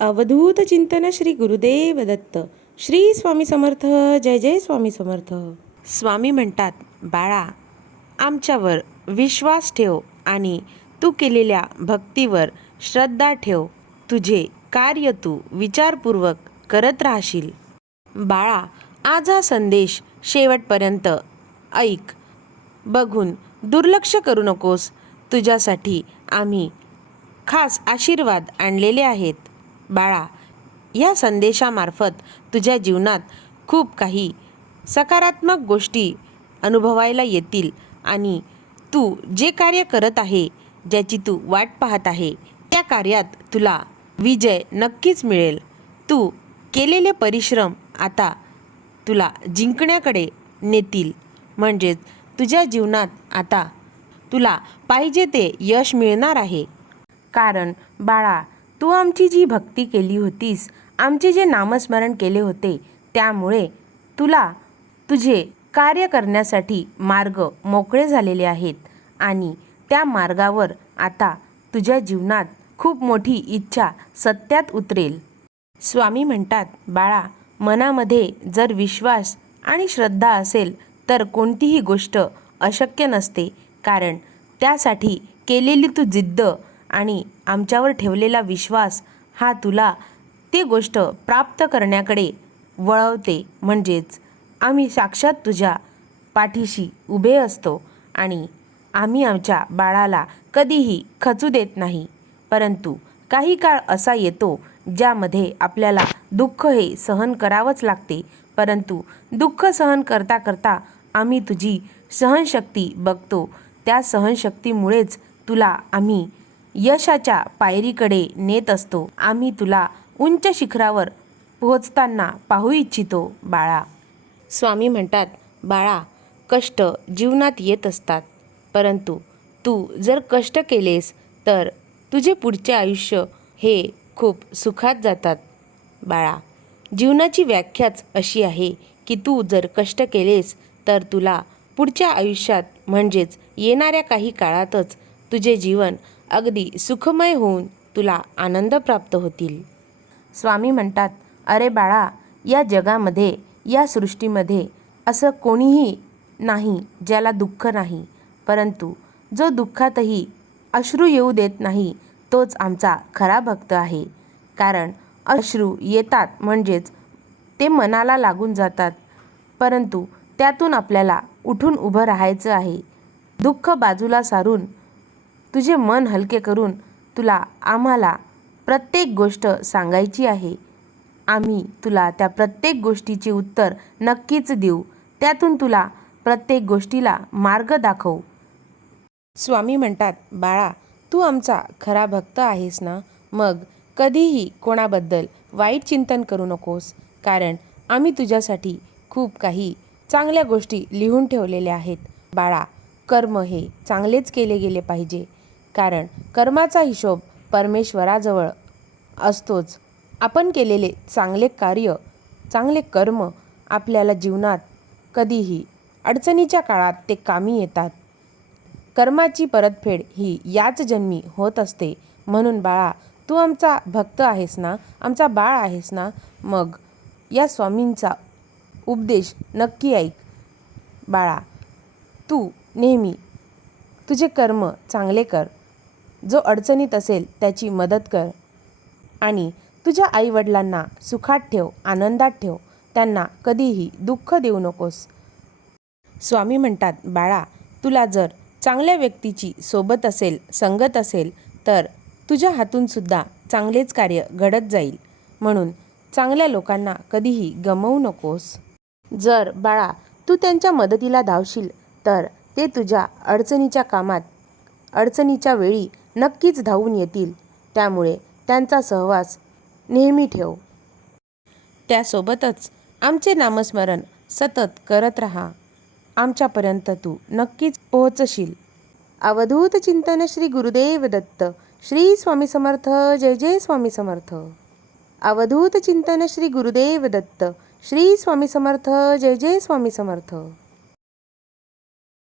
अवधूत चिंतन श्री गुरुदेव दत्त. श्री स्वामी समर्थ. जय जय स्वामी समर्थ. स्वामी म्हणतात, बाळा, आमच्यावर विश्वास ठेव आणि तू केलेल्या भक्तीवर श्रद्धा ठेव. तुझे कार्य तू विचारपूर्वक करत राहशील. बाळा, आज हा संदेश शेवटपर्यंत ऐक. बघून दुर्लक्ष करू नकोस. तुझ्यासाठी आम्ही खास आशीर्वाद आणलेले आहेत. बाळा, या संदेशामार्फत तुझ्या जीवनात खूप काही सकारात्मक गोष्टी अनुभवायला येतील आणि तू जे कार्य करत आहे, ज्याची तू वाट पाहत आहे, त्या कार्यात तुला विजय नक्कीच मिळेल. तू केलेले परिश्रम आता तुला जिंकण्याकडे नेतील. म्हणजेच तुझ्या जीवनात आता तुला पाहिजे ते यश मिळणार आहे. कारण बाळा, तू आमची जी भक्ती केली होतीस, आमचे जे नामस्मरण केले होते, त्यामुळे तुला तुझे कार्य करण्यासाठी मार्ग मोकळे झालेले आहेत आणि त्या मार्गावर आता तुझ्या जीवनात खूप मोठी इच्छा सत्यात उतरेल. स्वामी म्हणतात, बाळा, मनामध्ये जर विश्वास आणि श्रद्धा असेल तर कोणतीही गोष्ट अशक्य नसते. कारण त्यासाठी केलेली तू जिद्द आणि आमच्यावर ठेवलेला विश्वास हा तुला ती गोष्ट प्राप्त करण्याकडे वळवते. म्हणजेच आम्ही साक्षात तुझ्या पाठीशी उभे असतो आणि आम्ही आमच्या बाळाला कधीही खचू देत नाही. परंतु काही काळ असा येतो ज्यामध्ये आपल्याला दुःख हे सहन करावंच लागते. परंतु दुःख सहन करता करता आम्ही तुझी सहनशक्ती बघतो. त्या सहनशक्तीमुळेच तुला आम्ही यशाच्या पायरीकडे नेत असतो. आम्ही तुला उंच शिखरावर पोहोचताना पाहू इच्छितो. बाळा, स्वामी म्हणतात, बाळा, कष्ट जीवनात येत असतात, परंतु तू जर कष्ट केलेस तर तुझे पुढचे आयुष्य हे खूप सुखात जातात. बाळा, जीवनाची व्याख्याच अशी आहे की तू जर कष्ट केलेस तर तुला पुढच्या आयुष्यात म्हणजेच येणाऱ्या काही काळातच तुझे जीवन अगदी सुखमय होऊन तुला आनंद प्राप्त होतील. स्वामी म्हणतात, अरे बाळा, या जगामध्ये, या सृष्टीमध्ये असं कोणीही नाही ज्याला दुःख नाही. परंतु जो दुःखातही अश्रू येऊ देत नाही तोच आमचा खरा भक्त आहे. कारण अश्रू येतात म्हणजेच ते मनाला लागून जातात, परंतु त्यातून आपल्याला उठून उभं राहायचं आहे. दुःख बाजूला सारून तुझे मन हलके करून तुला आम्हाला प्रत्येक गोष्ट सांगायची आहे. आम्ही तुला त्या प्रत्येक गोष्टीचे उत्तर नक्कीच देऊ. त्यातून तुला प्रत्येक गोष्टीला मार्ग दाखवू. स्वामी म्हणतात, बाळा, तू आमचा खरा भक्त आहेस ना, मग कधीही कोणाबद्दल वाईट चिंतन करू नकोस. कारण आम्ही तुझ्यासाठी खूप काही चांगल्या गोष्टी लिहून ठेवलेल्या आहेत. बाळा, कर्म हे चांगलेच केले गेले पाहिजे. कारण कर्माचा हिशोब परमेश्वराजवळ असतोच. आपण केलेले चांगले कार्य, चांगले कर्म आपल्याला जीवनात कधीही अडचणीच्या काळात ते कामी येतात. कर्माची परतफेड ही याच जन्मी होत असते. म्हणून बाळा, तू आमचा भक्त आहेस ना, आमचा बाळ आहेस ना, मग या स्वामींचा उपदेश नक्की ऐक. बाळा, तू नेहमी तुझे कर्म चांगले कर. जो अडचणीत असेल त्याची मदत कर आणि तुझ्या आईवडिलांना सुखात ठेव, आनंदात ठेव. त्यांना कधीही दुःख देऊ नकोस. स्वामी म्हणतात, बाळा, तुला जर चांगल्या व्यक्तीची सोबत असेल, संगत असेल तर तुझ्या हातून सुद्धा चांगलेच कार्य घडत जाईल. म्हणून चांगल्या लोकांना कधीही गमावू नकोस. जर बाळा तू त्यांच्या मदतीला धावशील तर ते तुझ्या अडचणीच्या कामात, अडचणीच्या वेळी नक्कीच धावून येतील. त्यामुळे त्यांचा सहवास नेहमी ठेव. त्यासोबतच आमचे नामस्मरण सतत करत राहा. आमच्यापर्यंत तू नक्कीच पोहोचशील. अवधूत चिंतन श्री गुरुदेव दत्त. श्री स्वामी समर्थ. जय जय स्वामी समर्थ. अवधूत चिंतन श्री गुरुदेव दत्त. श्री स्वामी समर्थ. जय जय स्वामी समर्थ.